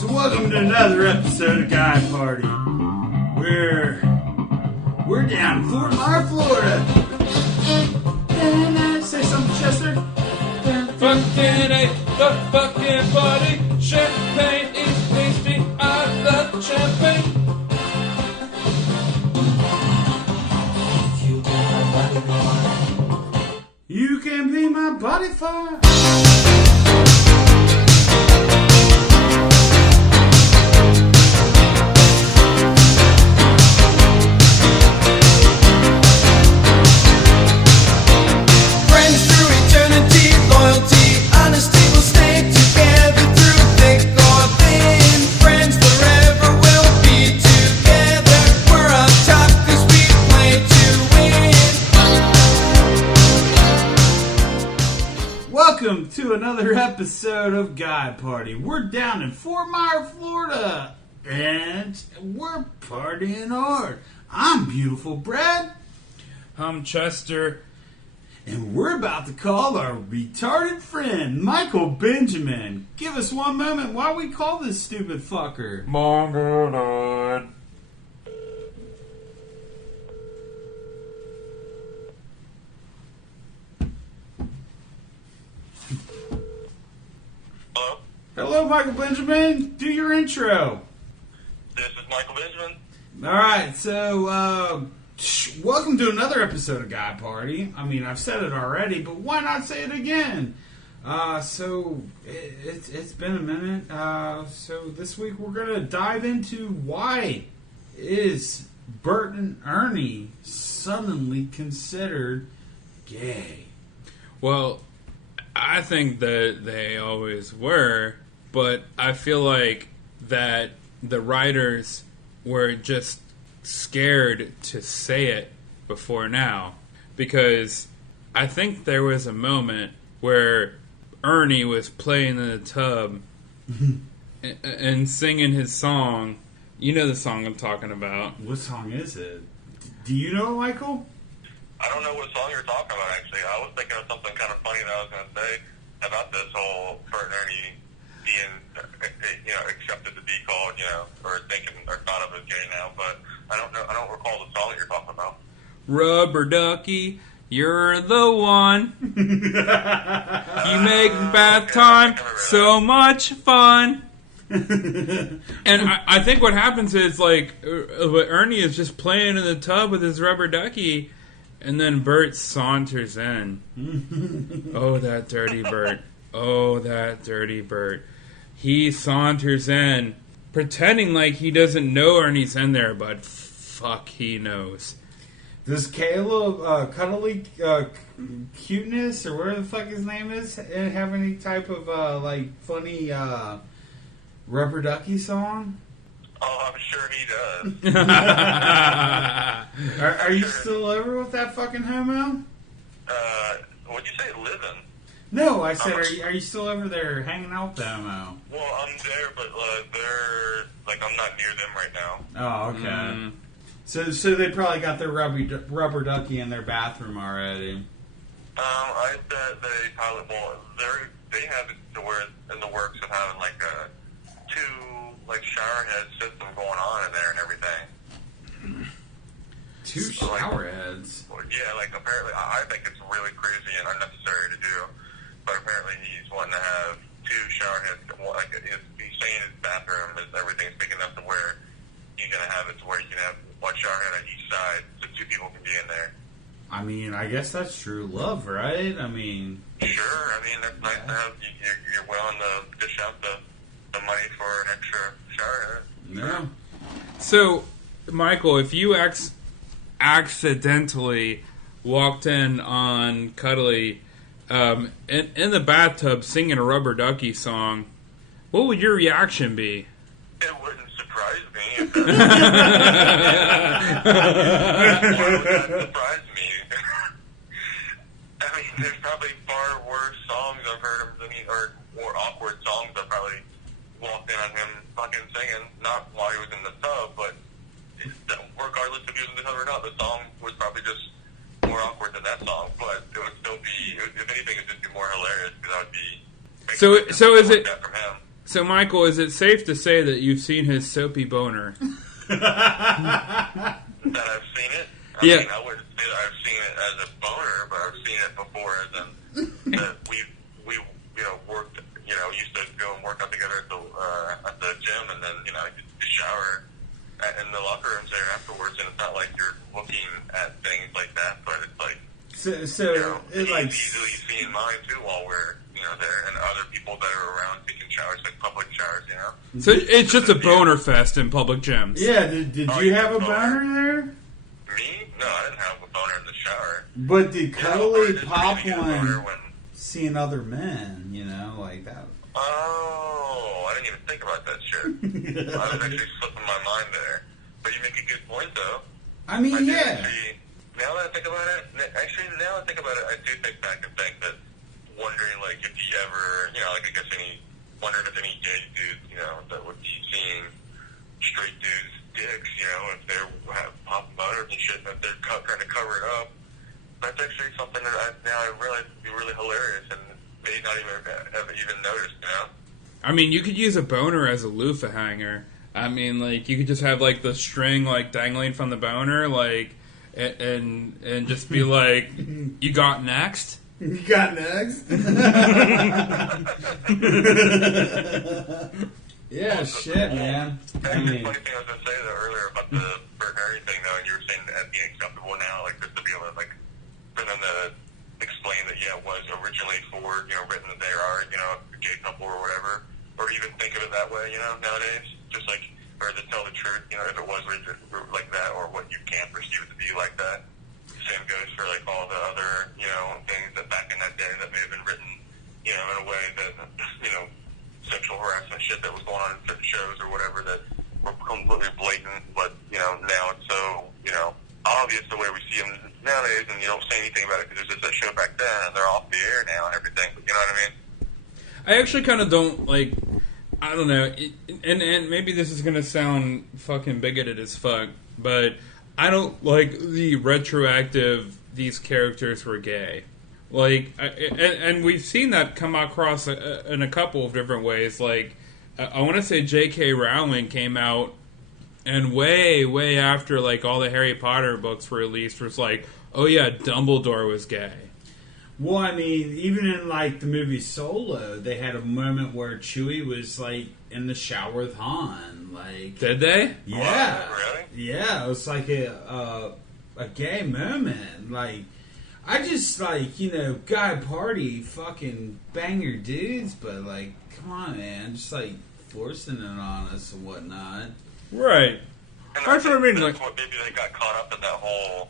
So welcome to another episode of Guy Party. We're down in Fort Myers, Florida. Can I say something, Chester? Fucking ain't the fucking party. Champagne is pastry. I love champagne. You can be my body fire. Welcome to another episode of Guy Party. We're down in Fort Myers, Florida, and we're partying hard. I'm beautiful Brad. I'm Chester. And we're about to call our retarded friend, Michael Benjamin. Give us one moment while we call this stupid fucker. Mongoloid. Hello? Hello, Michael Benjamin. Do your intro. This is Michael Benjamin. Alright, so, welcome to another episode of Guy Party. I mean, I've said it already, but why not say it again? It's been a minute. So this week we're going to dive into why is Bert and Ernie suddenly considered gay? Well, I think that they always were, but I feel like that the writers were just scared to say it before now, because I think there was a moment where Ernie was playing in the tub and singing his song. You know the song I'm talking about. What song is it? Do you know, Michael? I don't know what song you're talking about, actually. I was thinking of something kind of funny that I was going to say about this whole Bert and Ernie being, accepted to be called, or thinking or thought of as gay now, but I don't know. I don't recall the song that you're talking about. Rubber ducky, you're the one. You make bath time so much fun. And I think what happens is, like, Ernie is just playing in the tub with his rubber ducky, and then Bert saunters in. Oh, that dirty Bert. Oh, that dirty Bert. He saunters in, pretending like he doesn't know Ernie's in there, but fuck, he knows. Does Caleb, Cuddly Cuteness, or whatever the fuck his name is, have any type of, funny rubber ducky song? Oh, I'm sure he does. Are you still over with that fucking homo? What'd you say, living? No, I said, are you still over there hanging out with the homo? Well, I'm there, but they're, I'm not near them right now. Oh, okay. So they probably got their rubber ducky in their bathroom already. I bet they probably, they have it to where in the works of having, two shower head system going on in there and everything. Two shower heads? Yeah, apparently, I think it's really crazy and unnecessary to do, but apparently he's wanting to have two shower heads. He's saying his bathroom is everything's big enough to where he's going to have it to where you can have one shower head on each side so two people can be in there. I mean, I guess that's true love, right? I mean... Sure, that's nice to have, you're willing to dish out the money for an extra shower head. Yeah. So, Michael, if you accidentally walked in on Cuddly in the bathtub singing a rubber ducky song, what would your reaction be? It wouldn't surprise me. Why would that surprise me? There's probably far worse songs I've heard him singing, or more awkward songs I've probably walked in on him fucking singing, not while he was in the tub, but regardless if he was in the tub or not, the song was probably just more awkward than that song, but it would still be, if anything, it would just be more hilarious, because that would be... So, Michael, is it safe to say that you've seen his soapy boner? That I've seen it? I mean, I wouldn't say that I've seen it as a boner, but I've seen it before as in that we worked, used to go and work out together at the gym, and then, you shower in the locker rooms there afterwards, and it's not like you're looking at things like that, but it's like, he's easily seeing mine too while we're, there, and other people that are around taking showers, like public showers, So it's just a boner fest in public gyms. Yeah, did you have a boner there? Me? No, I didn't have a boner in the shower. But did Cuddly pop one seeing other men, like that? Oh, I didn't even think about that shit. I was actually slipping my mind there. But you make a good point, though. I mean, yeah. Now that I think about it, I do think back and think that wondering, like, if he ever, wondering if any gay dudes, that would be seeing straight dudes' dicks, if they're popping boners and shit, and if they're trying to cover it up. That's actually something that I realize would be really hilarious and may not even noticed, I mean, you could use a boner as a loofah hanger. I mean, like, you could just have, like, the string, like, dangling from the boner, like, and just be like, you got next? You got next? Yeah, shit, man. Actually, the funny thing I was going to say, though, earlier about the Bert and Ernie thing, though, and you were saying that being acceptable now, like, just to be able to, like, for them to explain that, yeah, it was originally for, written that they are, a gay couple or whatever, or even think of it that way, nowadays, just like, or to tell the truth, if it was like that, or what you can perceive it to be like that. Same goes for, like, all the other, things that back in that day that may have been written, in a way that, sexual harassment shit that was going on in certain shows or whatever that were completely blatant, but, now it's so, obvious the way we see them nowadays, and you don't say anything about it because there's just that show back then, and they're off the air now and everything, but you know what I mean? I actually kind of don't, like, I don't know, and maybe this is going to sound fucking bigoted as fuck, but I don't like the retroactive, these characters were gay. Like, and we've seen that come across in a couple of different ways. Like, I want to say J.K. Rowling came out, and way after, like, all the Harry Potter books were released, was like, oh yeah, Dumbledore was gay. Well, I mean, even in, like, the movie Solo, they had a moment where Chewie was, like, in the shower with Han. Like, did they? Yeah. Really? Yeah, it was like a gay moment. Like, I just, like, guy party, fucking banger dudes, but, like, come on, man. Just, like, forcing it on us and whatnot. Right. And that's what I mean. That's like, what maybe they got caught up in that whole,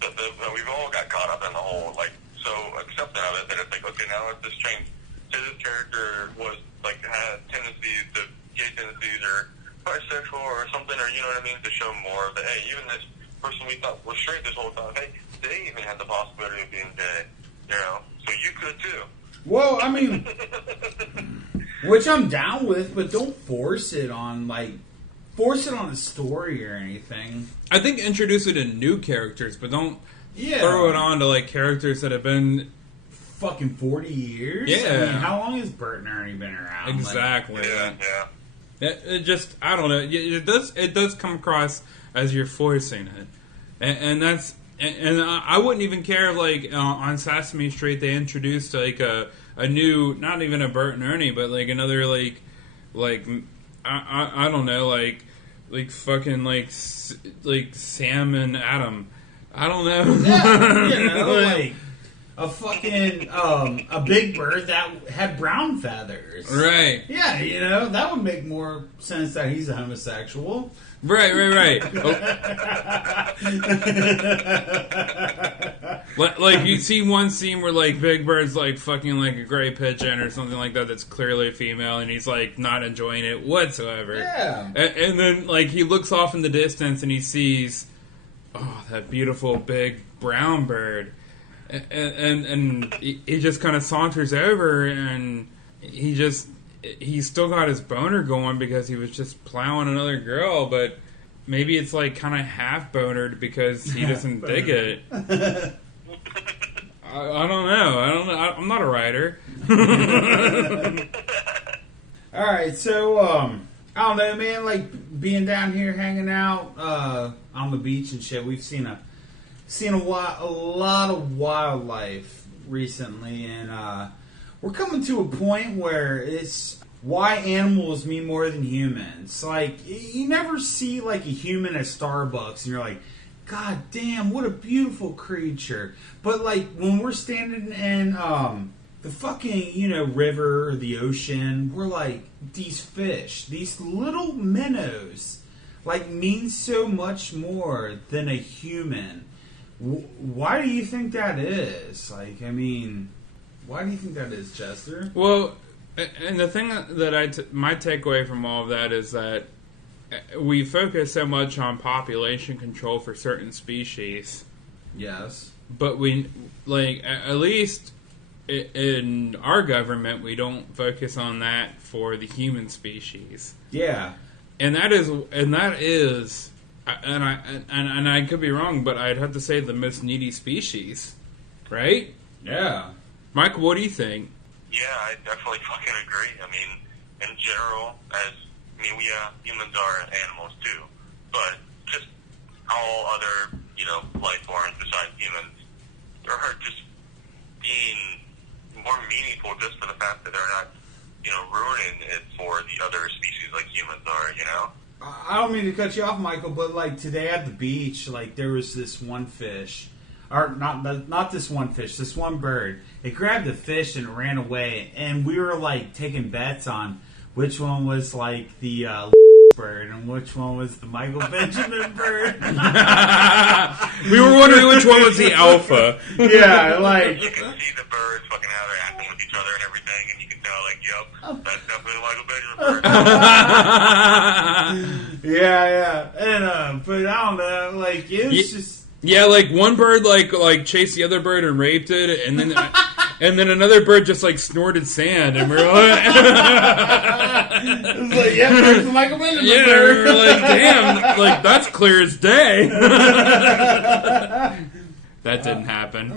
we've all got caught up in the whole, like, so accepting of it that it's like, okay, now let's just change. Say this character was, like, had tendencies, the gay tendencies, or bisexual or something, or you know what I mean, to show more of the, hey, even this person we thought was straight this whole time, hey, they even had the possibility of being gay, so you could too. Well, I mean, which I'm down with, but don't force it on a story or anything. I think introduce it in new characters, but don't throw it on to, like, characters that have been fucking 40 years. Yeah. I mean, how long has Bert and Ernie been around? Exactly. Yeah. It just, I don't know. It does come across as you're forcing it, and that's. And I wouldn't even care if, like, on Sesame Street they introduced, like, a new, not even a Bert and Ernie, but, like, another, like I don't know, like fucking, like Sam and Adam. I don't know. Yeah, like a fucking, a Big Bird that had brown feathers. Right. Yeah, that would make more sense that he's a homosexual. Right. Like, you see one scene where, like, Big Bird's, like, fucking, like, a gray pigeon or something like that that's clearly a female, and he's, like, not enjoying it whatsoever. Yeah. And then, like, he looks off in the distance and he sees, that beautiful big brown bird. And he just kind of saunters over, and he's still got his boner going because he was just plowing another girl, but maybe it's, like, kind of half bonered because he doesn't dig it. I don't know. I'm not a writer. Alright, so, I don't know, man, like, being down here hanging out, on the beach and shit, we've seen a lot of wildlife recently, and, we're coming to a point where it's why animals mean more than humans. Like, you never see, like, a human at Starbucks, and you're like, God damn, what a beautiful creature. But, like, when we're standing in, the fucking, river or the ocean, we're like, these fish, these little minnows, like, mean so much more than a human. Why do you think that is? Like, I mean, why do you think that is, Chester? Well, and the thing that my takeaway from all of that is that we focus so much on population control for certain species. Yes. But we, like, at least in our government, we don't focus on that for the human species. Yeah. And that is, and I could be wrong, but I'd have to say the most needy species, right? Yeah. Michael, what do you think? Yeah, I definitely fucking agree. I mean, in general, humans are animals too, but just all other, life forms besides humans are just being more meaningful just for the fact that they're not, ruining it for the other species like humans are, I don't mean to cut you off, Michael, but like today at the beach, like there was this one fish, or not this one fish, this one bird. It grabbed the fish and ran away, and we were like taking bets on which one was like the bird and which one was the Michael Benjamin bird. We were wondering which one was the alpha. Yeah, like you can see the birds fucking how they're acting with each other and everything, and you can tell, like, yep, that's definitely the Michael Benjamin bird. yeah, and but I don't know, like it was just. Yeah, like one bird like chased the other bird and raped it, and then another bird just like snorted sand, and we're like, it was like, yeah, there's the Michael Benjamin yeah, bird. we were like, damn, like that's clear as day. That didn't happen. I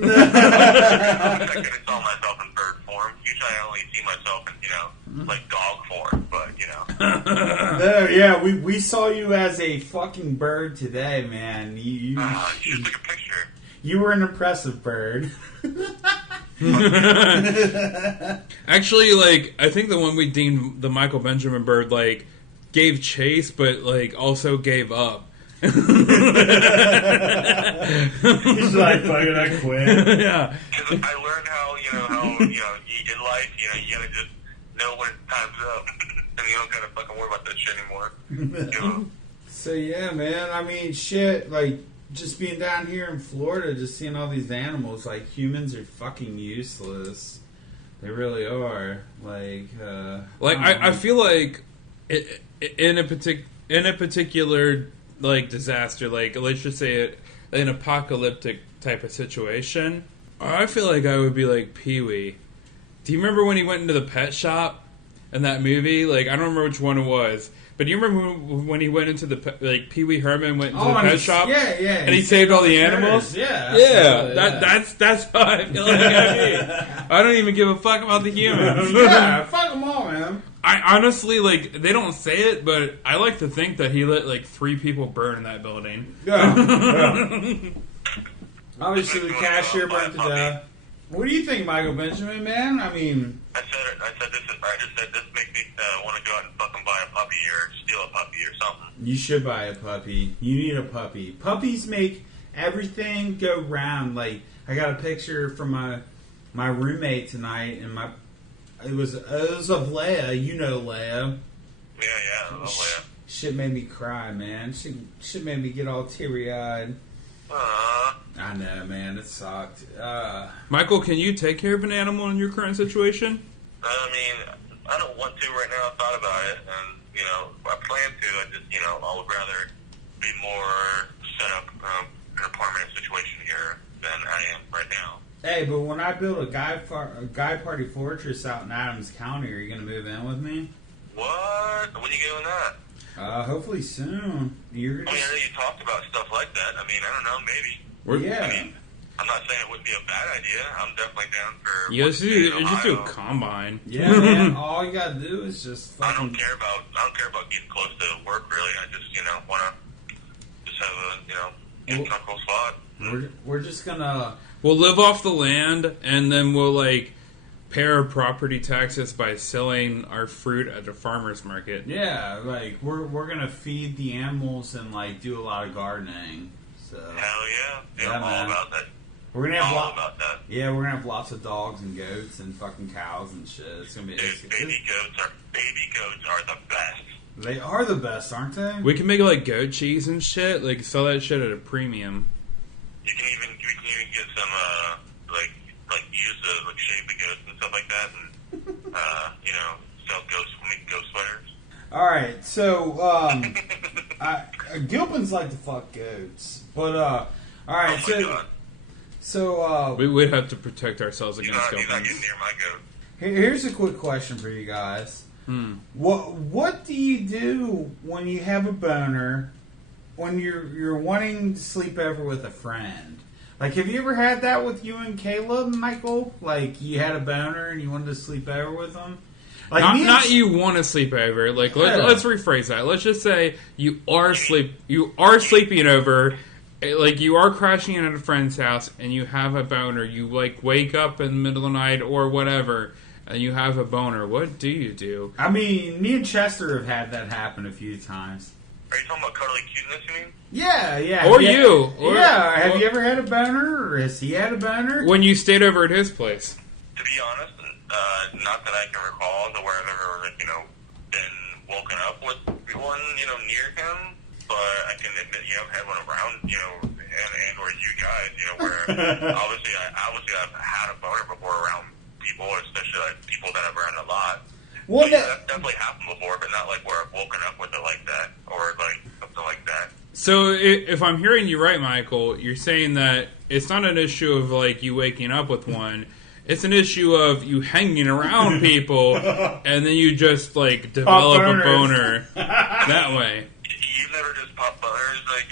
could have saw myself in bird form. Usually I only see myself in, like dog form, but, No, yeah, we saw you as a fucking bird today, man. You just took a picture. You were an impressive bird. Actually, like, I think the one we deemed the Michael Benjamin bird, like, gave chase, but, like, also gave up. He's like, fuck it, I quit. Yeah. Because I learned how in life, you gotta just know when time's up. And you don't gotta fucking worry about that shit anymore. So, yeah, man, I mean, shit, like, just being down here in Florida, just seeing all these animals, like, humans are fucking useless. They really are. Like, I feel like in a particular, like, disaster, like, let's just say an apocalyptic type of situation, I feel like I would be like Pee-wee. Do you remember when he went into the pet shop in that movie? Like, I don't remember which one it was. But do you remember when he went into the, Pee-wee Herman went into the pet shop? Yeah. And he saved all the animals? Yeah. That's how I feel like I don't even give a fuck about the humans. Yeah, fuck them all, man. I honestly, like, they don't say it, but I like to think that he let, like, 3 people burn in that building. Yeah. Obviously, the cashier burnt to death. What do you think, Michael Benjamin, man? I mean... I just said this makes me want to go out and fucking buy a puppy or steal a puppy or something. You should buy a puppy. You need a puppy. Puppies make everything go round. Like, I got a picture from my roommate tonight, and it was of Leia. You know Leia. Yeah, I love Leia. Shit made me cry, man. Shit made me get all teary-eyed. I know, man. It sucked. Michael, can you take care of an animal in your current situation? I mean, I don't want to right now. I thought about it, and, I plan to. I just, I would rather be more set up in a permanent situation here than I am right now. Hey, but when I build a guy party fortress out in Adams County, are you going to move in with me? What? When are you doing that? Hopefully soon. I know you talked about stuff like that. I mean, I don't know, maybe. Yeah. I mean, I'm not saying it would be a bad idea. I'm definitely down for. You just do a combine. Yeah, man. All you gotta do is just fucking. I don't care about getting close to work. Really, I just want to just have a get a cool spot. We're just gonna. We'll live off the land, and then we'll like pay our property taxes by selling our fruit at the farmer's market. Yeah, like we're gonna feed the animals and like do a lot of gardening. So. Hell yeah, I'm all about that. We're gonna have about that. Yeah, we're gonna have lots of dogs and goats and fucking cows and shit. It's gonna be. Dude, baby goats are the best. They are the best, aren't they? We can make like goat cheese and shit. Like sell that shit at a premium. You can even get some like use the like shape the goats and stuff like that, and sell make ghost sweaters. All right, so Gilpin's like to fuck goats, but all right, so we would have to protect ourselves against He's not Gilpins. getting near my goat. Here's a quick question for you guys. What do you do when you have a boner? When you're wanting to sleep over with a friend? Like, have you ever had that with you and Caleb, Michael? Like, you had a boner and you wanted to sleep over with them? Like not you want to sleep over. Like let's rephrase that. Let's just say you are sleeping over. Like you are crashing in at a friend's house and you have a boner. You like wake up in the middle of the night or whatever, and you have a boner. What do you do? I mean, me and Chester have had that happen a few times. Are you talking about cuddly cuteness, you mean? Yeah. Or you. Have you ever had a boner, or has he had a boner? When you stayed over at his place. To be honest, not that I can recall to where I've ever, been woken up with one, near him. But I can admit, I've had one around, and or you guys, where obviously I've had a boner before around people, especially like people that I've around a lot. Well, that's definitely happened before, but not like where I've woken up with it like that, or like something like that. So if I'm hearing you right, Michael, you're saying that it's not an issue of like you waking up with one. It's an issue of you hanging around people, and then you just like develop a boner that way. You've never just popped boners, like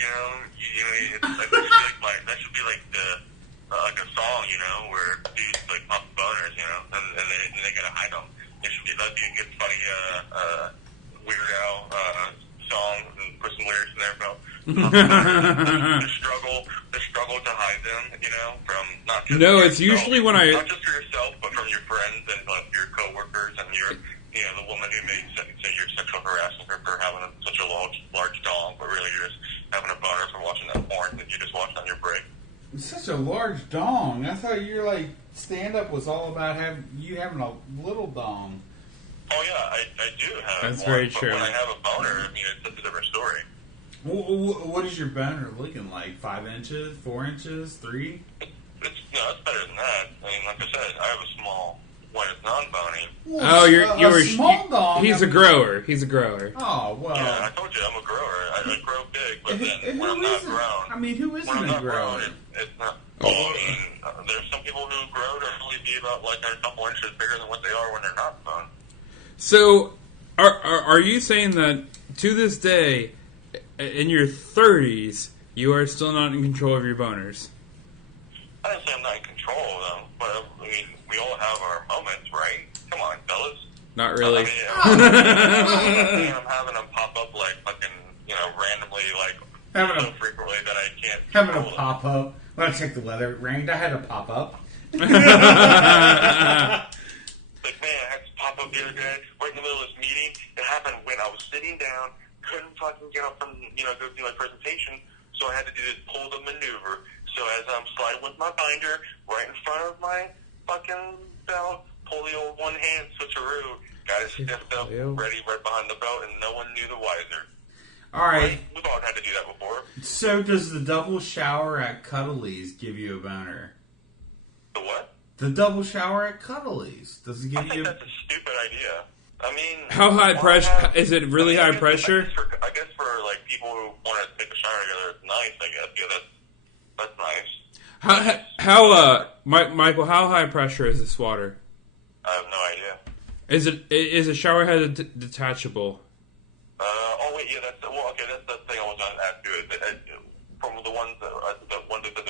it's like, that should be like the like a song, where dudes like pop boners, and they gotta hide them. It should be that'd be a good funny Weird Al song and put some lyrics in there about the struggle to hide them, from not just it's usually when not just for yourself, but from your friends and your coworkers and your the woman who may say you're sexual harassing her for having such a large dong, but really you're just having a boner for watching that porn that you just watched on your break. Such a large dong. I thought your like stand up was all about having a little dong. Oh yeah, I do have. That's one, very but true. when I have a boner, it's a different story. What is your boner looking like? 5 inches, 4 inches, 3? It's better than that. I mean, like I said, I have a small when it's non-bony. Well, you're small dong. He's a grower. He's a grower. Oh well. Yeah, I told you I'm a grower. I grow big, but then when I'm not grown, I mean, who isn't a grower? It's not. I mean, there's some people who grow to only be about like a couple inches bigger than what they are when they're not grown. So, are you saying that to this day, in your 30s, you are still not in control of your boners? I didn't say I'm not in control of them, but I mean, we all have our moments, right? Come on, fellas. Not really. I'm having them pop up like fucking, randomly, like so frequently that I can't. Having a pop up. When I checked the weather, it rained. I had a pop up. Like, man, I had to pop up the other day, right in the middle of this meeting. It happened when I was sitting down, couldn't fucking get up and, go do my presentation, so I had to do this pull the maneuver. So as I'm sliding with my binder, right in front of my fucking belt, pull the old one-hand switcheroo, got it stiffed up, ready right behind the belt, and no one knew the wiser. All right. We've all had to do that before. So does the double shower at Cuddly's give you a boner? The what? The double shower at Cuddly's. Does it give you? I think that's a stupid idea. I mean, how high pressure? Is it really high pressure? I guess for like people who want to take a shower together, it's nice. I guess that's nice. How Michael? How high pressure is this water? I have no idea. Is a shower head detachable? Oh wait, yeah, that's the thing I was going to ask you. From the ones that said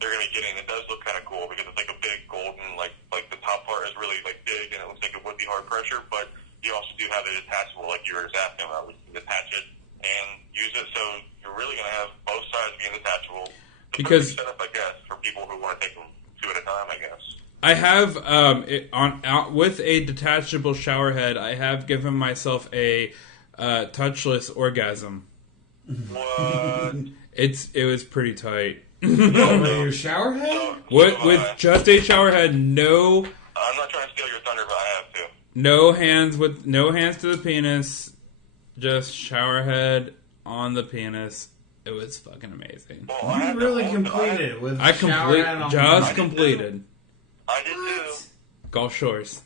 they're they're going to be getting, it does look kind of cool because it's like a big golden, like the top part is really like big and it looks like it would be hard pressure, but you also do have it detachable, like you were just asking about. You can detach it and use it, so you're really going to have both sides being detachable. It's because a setup, I guess, for people who want to take them two at a time, I guess. I have with a detachable shower head, I have given myself a touchless orgasm. What? It was pretty tight. Oh, with your shower head? With just a shower head, no. I'm not trying to steal your thunder, but I have to. No hands to the penis, just shower head on the penis. It was fucking amazing. Well, You really completed it with I shower head on just the completed. I did too. Gulf Shores.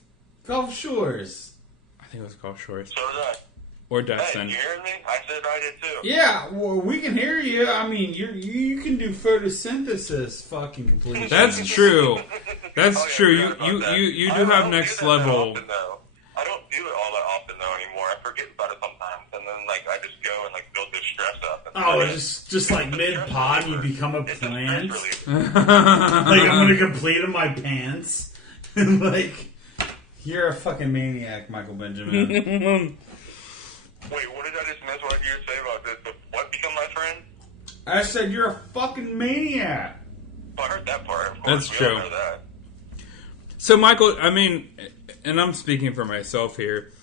Gulf Shores. I think it was Gulf Shores So did I. or Hey, Destin. you hearing me? I said I did too. Yeah, well, we can hear you. I mean, you can do photosynthesis fucking completion. That's true. That's Oh, yeah, true. I forgot about that. You I do have don't next do that that level. often, though. I don't do it all that often though anymore. I forget about it sometimes, and then like I just go and like build this stress up. And Oh, just like mid pod, you become a it's a stress plant. relief. Like I'm gonna complete in my pants. Like you're a fucking maniac, Michael Benjamin. Wait, what did I just miss? What did you say about this? What become my friend? I said you're a fucking maniac. Oh, I heard that part. Of That's course, we true. all know that. So, Michael, I mean, and I'm speaking for myself here.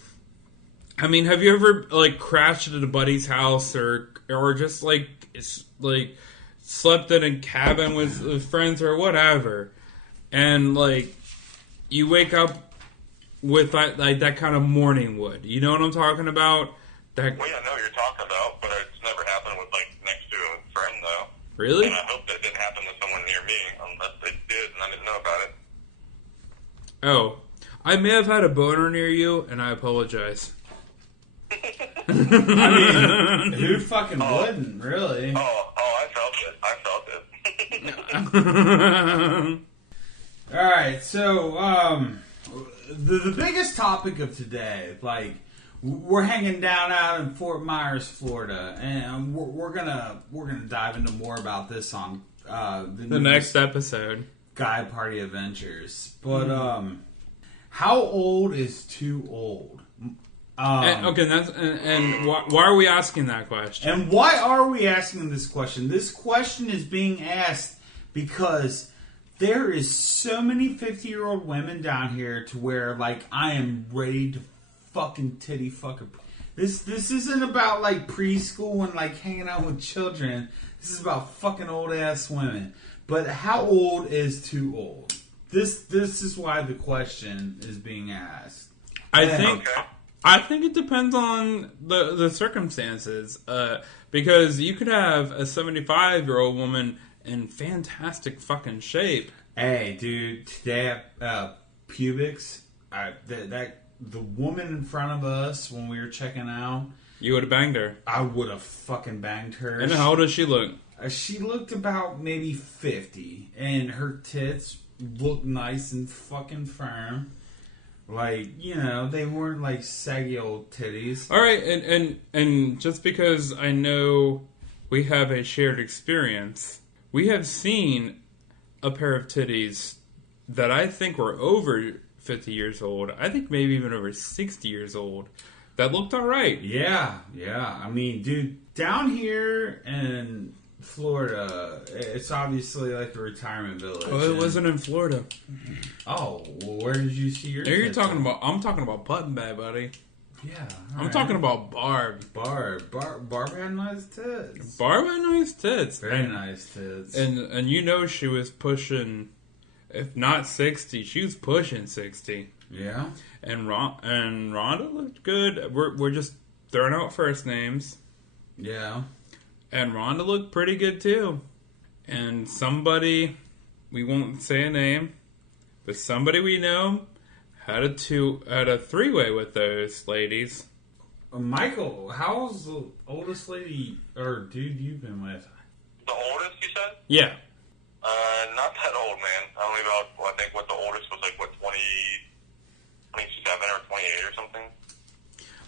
I mean, have you ever like crashed at a buddy's house or just like slept in a cabin with friends or whatever, and like you wake up with that kind of morning wood? You know what I'm talking about? That Well, yeah, I know what you're talking about, but it's never happened with like next to a friend though. really? And I hope that didn't happen to someone near me, unless it did and I didn't know about it. Oh, I may have had a boner near you, and I apologize. I mean, who fucking wouldn't, really? I felt it. Alright, so, the biggest topic of today, like, we're hanging down out in Fort Myers, Florida, and we're gonna dive into more about this on The next episode. Guy Party Adventures. But how old is too old? And why are we asking that question? And why are we asking this question? This question is being asked because there is so many 50-year-old women down here to where, like, I am ready to fucking titty fuck a... This isn't about, like, preschool and, like, hanging out with children. This is about fucking old-ass women. But how old is too old? This is why the question is being asked. I think it depends on the circumstances. Because you could have a 75-year-old woman in fantastic fucking shape. Hey, dude, today pubics, the woman in front of us when we were checking out, You would have banged her. I would have fucking banged her. And how old does she look? She looked about maybe 50, and her tits looked nice and fucking firm. Like, you know, they weren't like saggy old titties. All right, and just because I know we have a shared experience, we have seen a pair of titties that I think were over 50 years old. I think maybe even over 60 years old. That looked all right. Yeah. I mean, dude, down here in Florida, it's obviously like a retirement village. Oh, it wasn't in Florida. Oh, well, where did you see your There you're tits talking at? about. I'm talking about Puttin' Bay, buddy. Yeah. I'm talking about Barb. Barb had nice tits. Barb had nice tits. Very nice tits. And you know she was pushing, if not 60, she was pushing 60. Yeah. And Rhonda looked good. We're just throwing out first names. Yeah. And Rhonda looked pretty good too. And somebody, we won't say a name, but somebody we know had a three-way with those ladies. Michael, how's the oldest lady or dude you've been with? The oldest, you said? Yeah. Not that old, man. Only about, I think what the oldest was like, 27 or 28 or something.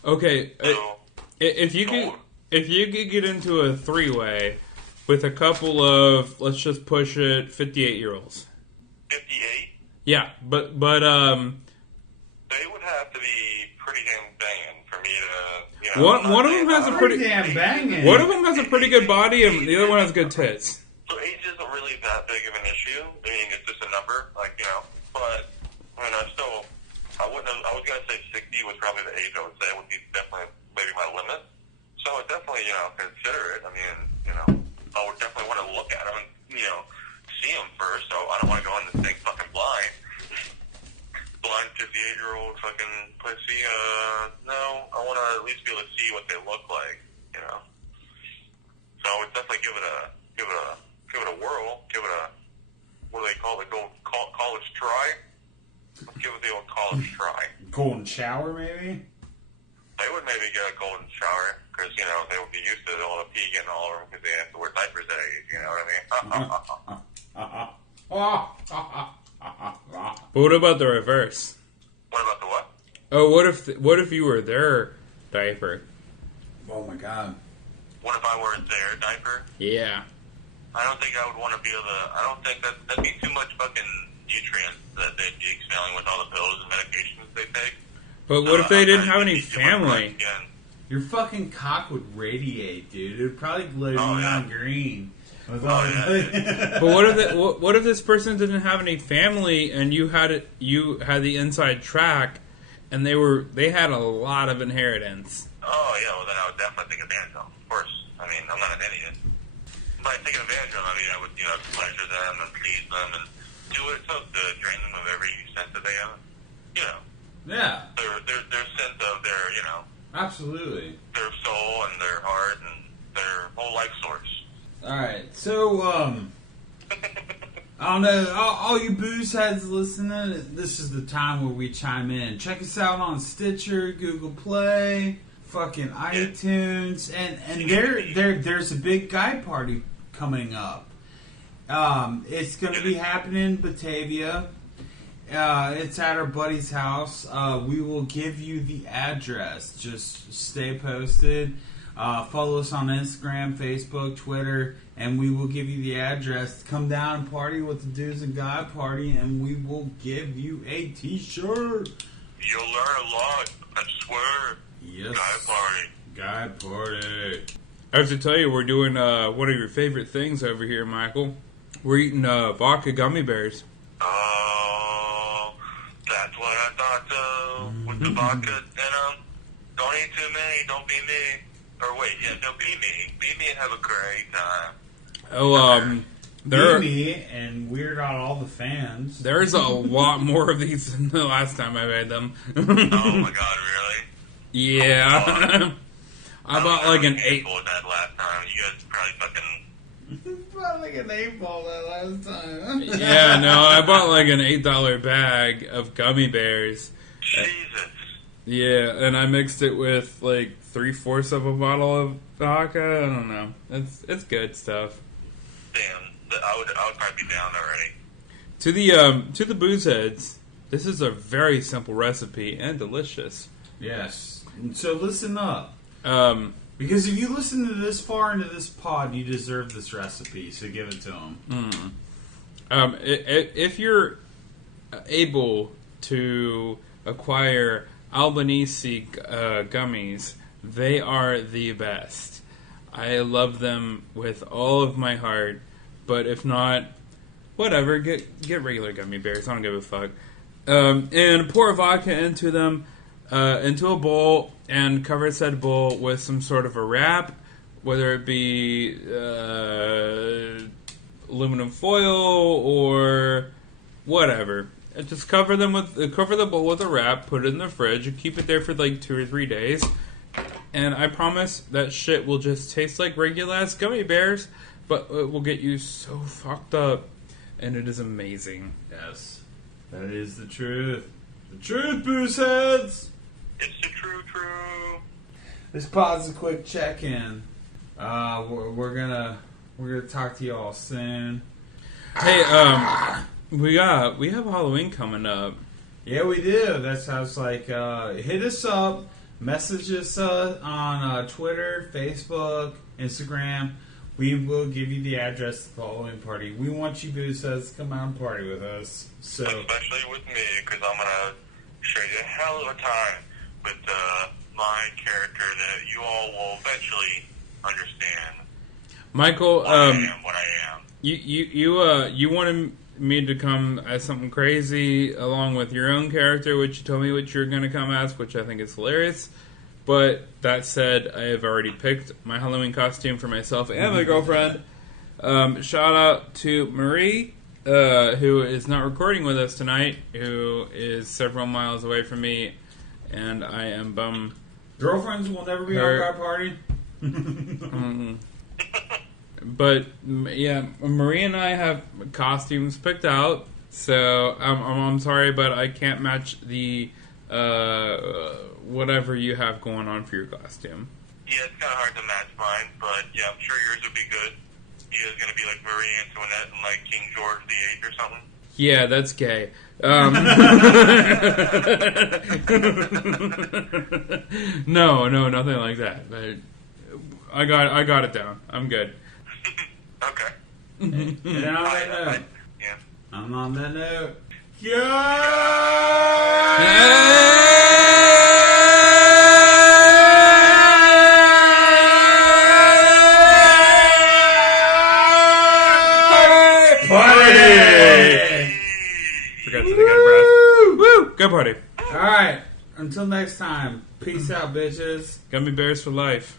Okay. So, If you could get into a three-way with a couple of, let's just push it, 58-year-olds. 58? Yeah, but They would have to be pretty damn banging for me to, one of them has a pretty damn banging. One of them has a pretty good body, and the other one has good tits. So age isn't really that big of an issue. I mean, it's just a number, but I mean, I was gonna say 60 was probably the age I would say would be definitely maybe my limit. So I definitely, consider it. I mean, I would definitely want to look at them and, see them first. So I don't want to go in this thing fucking blind. Blind 58-year-old fucking pussy. No, I want to at least be able to see what they look like, So I would definitely give it a whirl. Give it a, what do they call it? College try? Let's give it the old college try. Golden shower, maybe? They would maybe get a golden shower because, they would be used to all the pee getting all over them because they have to wear diapers at age, you know what I mean? But what about the reverse? What about the what? Oh, what if you were their diaper? Oh my god. What if I were their diaper? Yeah. I don't think I would want to be able to. I don't think that'd be too much fucking nutrients that they'd be exhaling with all the pills and medications they take. But what if they didn't have any family? Your fucking cock would radiate, dude. It would probably glow neon green. But what if this person didn't have any family and you had the inside track, and they had a lot of inheritance? Oh yeah, well then I would definitely take advantage of them. Of course, I mean I'm not an idiot. By taking advantage of them, I mean I would pleasure them and please them and do what it took to drain them of every sense that they own. Yeah. Their sense of their Absolutely. their soul and their heart and their whole life source. Alright, so, I don't know, all you booze heads listening, this is the time where we chime in. Check us out on Stitcher, Google Play, fucking iTunes, and there's a big guy party coming up. It's going to be happening in Batavia. It's at our buddy's house. We will give you the address. Just stay posted. Follow us on Instagram, Facebook, Twitter, and we will give you the address. Come down and party with the Dudes and Guy Party, and we will give you a t-shirt. You'll learn a lot, I swear. Yes. Guy party. I have to tell you, we're doing one of your favorite things over here, Michael. We're eating vodka gummy bears. Oh, that's what I thought so. With the vodka in them. Don't eat too many, don't be me. Or wait, no, be me. Be me and have a great time. Oh, Be me and weird out all the fans. There's a lot more of these than the last time I made them. Oh my god, really? Yeah. Oh, I bought like an 8. That last time. You guys probably fucking... Bought like an 8-ball that last time. Yeah, no, I bought like an $8 bag of gummy bears. Jesus. Yeah, and I mixed it with like 3/4 of a bottle of vodka. I don't know. It's good stuff. Damn, I would probably be down already. To the booze heads, this is a very simple recipe and delicious. Yes. So listen up. Because if you listen to this far into this pod, you deserve this recipe. So give it to them. If you're able to acquire Albanese gummies, they are the best. I love them with all of my heart. But if not, whatever. Get regular gummy bears. I don't give a fuck. And pour vodka into them, into a bowl, and cover said bowl with some sort of a wrap, whether it be aluminum foil or whatever. And just cover the bowl with a wrap, put it in the fridge, and keep it there for like 2 or 3 days. And I promise that shit will just taste like regular ass gummy bears, but it will get you so fucked up, and it is amazing. Yes, that is the truth. The truth, booze heads. It's the true. This pod's a quick check-in. We're gonna talk to y'all soon. Hey, we have Halloween coming up. Yeah, we do. That's how it's like. Hit us up, message us on Twitter, Facebook, Instagram. we will give you the address to the Halloween party. We want you boozers to come out and party with us. So, especially with me, because I'm gonna show you a hell of a time with my character that you all will eventually understand. Michael, what I am. You wanted me to come as something crazy along with your own character, which you told me what you're going to come as, which I think is hilarious. But that said, I have already picked my Halloween costume for myself and my girlfriend. Shout out to Marie, who is not recording with us tonight, who is several miles away from me, and I am bummed. Girlfriends will never be on our party. But yeah, Marie and I have costumes picked out, so I'm sorry, but I can't match the whatever you have going on for your costume. Yeah, it's kind of hard to match mine, but yeah, I'm sure yours would be good. You guys gonna be like Marie Antoinette and like King George VIII or something? Yeah, that's gay. No, nothing like that. But I got it down. I'm good. Okay. And on that note, yeah. I'm on that note. Forgot to take out a breath. Woo! Go party. Alright, until next time, peace out, bitches. Gummy bears for life.